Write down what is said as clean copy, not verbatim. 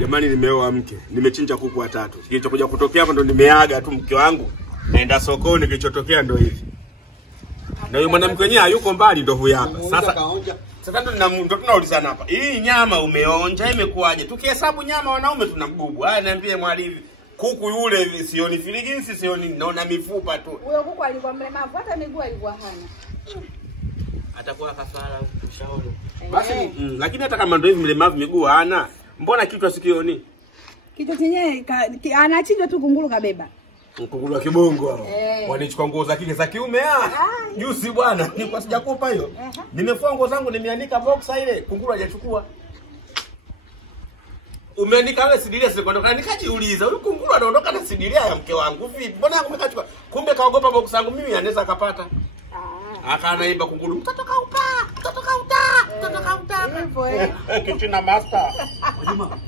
Jamani, nimeoa mke. Nimechinja kuku watatu. Kilichokuja kutokea hapo ndo nimeaga tu mke wangu. Naenda sokoni, kilichotokea ndo hivi. Na yule mwanamke mwenyewe hayuko mbali ndo huyu hapa. Sasa ndo tunaulizana hapa. Hii nyama umeonja imekuaje? Tukihesabu nyama wanaume tuna mgubu. Haya niambie mwalimu. Kuku yule sioni filigisi, sioni naona mifupa tu. Huyo kuku alikuwa mlemavu, hata miguu alikuwa hana. Atakuwa kafara ushauri. Basi lakini hata kama ndio hivi mlemavu miguu hana, mbona kichwa sikioni? Kichwa chenyewe anachinja tu kunguru kabeba. Kunguru wa kibongo hao. Wanichukua nguo za kike za kiume juzi bwana, nilikuwa sijakupa hiyo. Nimefua nguo zangu nimeanika boxer ile, kunguru hajachukua. Umeandika wewe sidiria sikuondoka, nikajiuliza huyu kunguru anaondoka na sidiria ya mke wangu vipi? Mbona yangu umekachukua? Kumbe kaogopa boxer yangu mimi anaweza akapata. Akaanaiba kunguru, mtoto kauta, mtoto kauta, mtoto kauta. Hivyo kichina master. Juma.